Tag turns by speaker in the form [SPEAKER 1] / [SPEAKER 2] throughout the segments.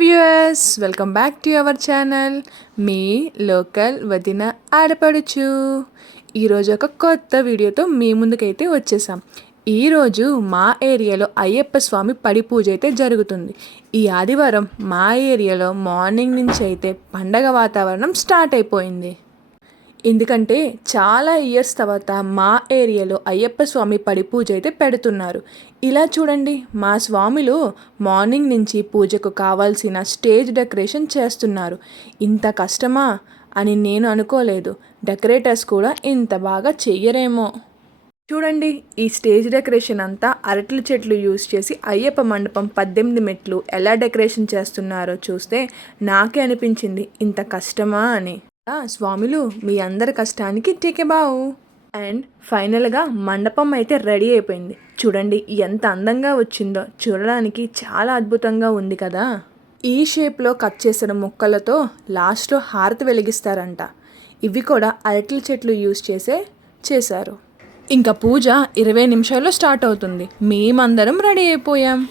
[SPEAKER 1] Viewers welcome back to our channel me local వదిన ఆడపడుచు ఈరోజు ఒక కొత్త వీడియోతో మీ ముందుకైతే వచ్చేసాం. ఈరోజు మా ఏరియాలో అయ్యప్ప స్వామి పడి పూజ అయితే జరుగుతుంది. ఈ ఆదివారం మా ఏరియాలో మార్నింగ్ నుంచి అయితే పండగ వాతావరణం స్టార్ట్ అయిపోయింది. ఎందుకంటే చాలా ఇయర్స్ తర్వాత మా ఏరియాలో అయ్యప్ప స్వామి పడి పూజ అయితే పెడుతున్నారు. ఇలా చూడండి మా స్వామిలు మార్నింగ్ నుంచి పూజకు కావాల్సిన స్టేజ్ డెకరేషన్ చేస్తున్నారు. ఇంత కష్టమా అని నేను అనుకోలేదు. డెకరేటర్స్ కూడా ఇంత బాగా చెయ్యరేమో. చూడండి ఈ స్టేజ్ డెకరేషన్ అంతా అరటి చెట్లు యూజ్ చేసి అయ్యప్ప మండపం పద్దెనిమిది మెట్లు ఎలా డెకరేషన్ చేస్తున్నారో చూస్తే నాకే అనిపించింది ఇంత కష్టమా అని. స్వాములు మీ అందరి కష్టానికి టికెబావు అండ్ ఫైనల్గా మండపం అయితే రెడీ అయిపోయింది. చూడండి ఎంత అందంగా వచ్చిందో. చూడడానికి చాలా అద్భుతంగా ఉంది కదా. ఈ షేప్లో కట్ చేసిన ముక్కలతో లాస్ట్లో హారతి వెలిగిస్తారంట. ఇవి కూడా అరటి చెట్లు యూజ్ చేసే చేశారు. ఇంకా పూజ ఇరవై నిమిషాల్లో స్టార్ట్ అవుతుంది. మేమందరం రెడీ అయిపోయాం.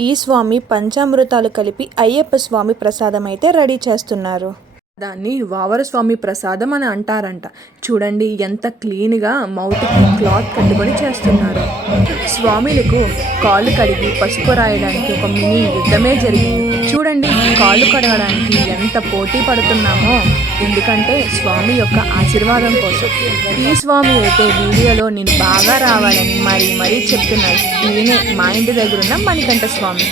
[SPEAKER 1] ఈ స్వామి పంచామృతాలు కలిపి అయ్యప్ప స్వామి ప్రసాదం అయితే రెడీ చేస్తున్నారు. దాన్ని వావరస్వామి ప్రసాదం అని అంటారంట. చూడండి ఎంత క్లీన్గా మౌత్కి క్లాత్ కట్టుకొని చేస్తున్నారు. స్వామిలకు కాళ్ళు కడిగి పసుపు రాయడానికి ఒక మినీ యుద్ధమే జరిగింది. చూడండి కాళ్ళు కడగడానికి ఎంత పోటీ పడుతున్నామో. ఎందుకంటే స్వామి యొక్క ఆశీర్వాదం కోసం. ఈ స్వామి అయితే వీడియోలో నేను బాగా రావాలని మరీ మరీ చెప్తున్నారు ఈయనే మా ఇంటి దగ్గర ఉన్న మణికంఠ స్వామి.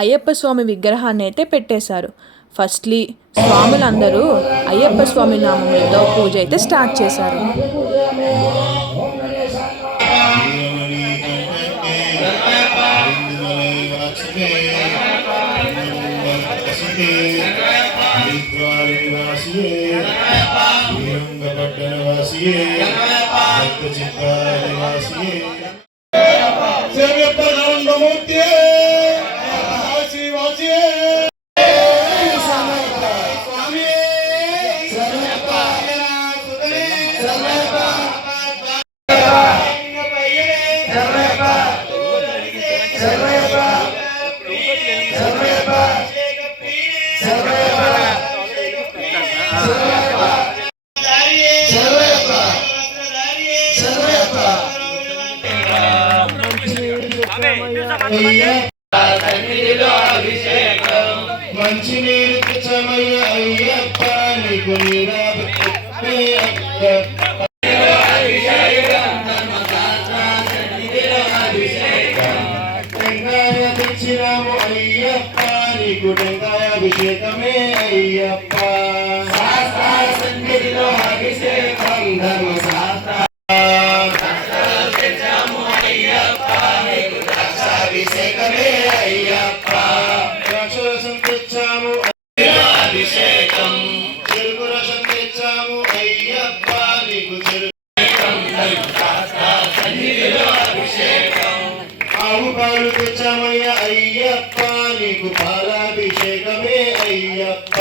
[SPEAKER 1] అయ్యప్ప స్వామి విగ్రహాన్ని అయితే పెట్టేశారు. ఫస్ట్లీ స్వాములందరూ అయ్యప్ప స్వామి నామంలో పూజ అయితే స్టార్ట్ చేశారు.
[SPEAKER 2] మంచి నీరు తెచ్చమయ్య అయ్యప్ప నీకు టెంకాయ అయ్యప్ప నీకు అభిషేకమే అయ్యప్ప అయ్యప్ప నీకు చెరుకు ఆవు పాలు తెచ్చామయ్య అయ్యప్ప నీకు పాలాభిషేకమే అయ్యప్ప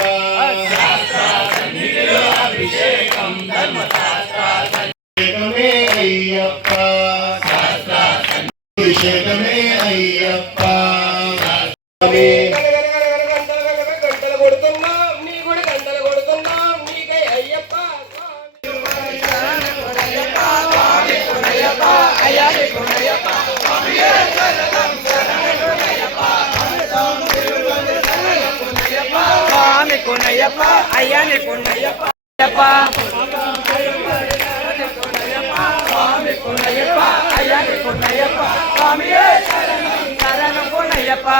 [SPEAKER 2] అభిషేకమే అయ్యప్ప అభిషేకమే అయ్యప్ప.
[SPEAKER 3] பொன்னையப்பா ஐயானே பொன்னையப்பா ஐயப்பா. சுவாமி பொன்னையப்பா ஐயானே பொன்னையப்பா. சுவாமியே சரணம் சரணம் பொன்னையப்பா.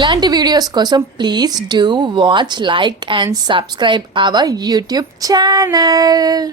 [SPEAKER 1] ఇలాంటి వీడియోస్ కోసం please do watch like and subscribe our YouTube channel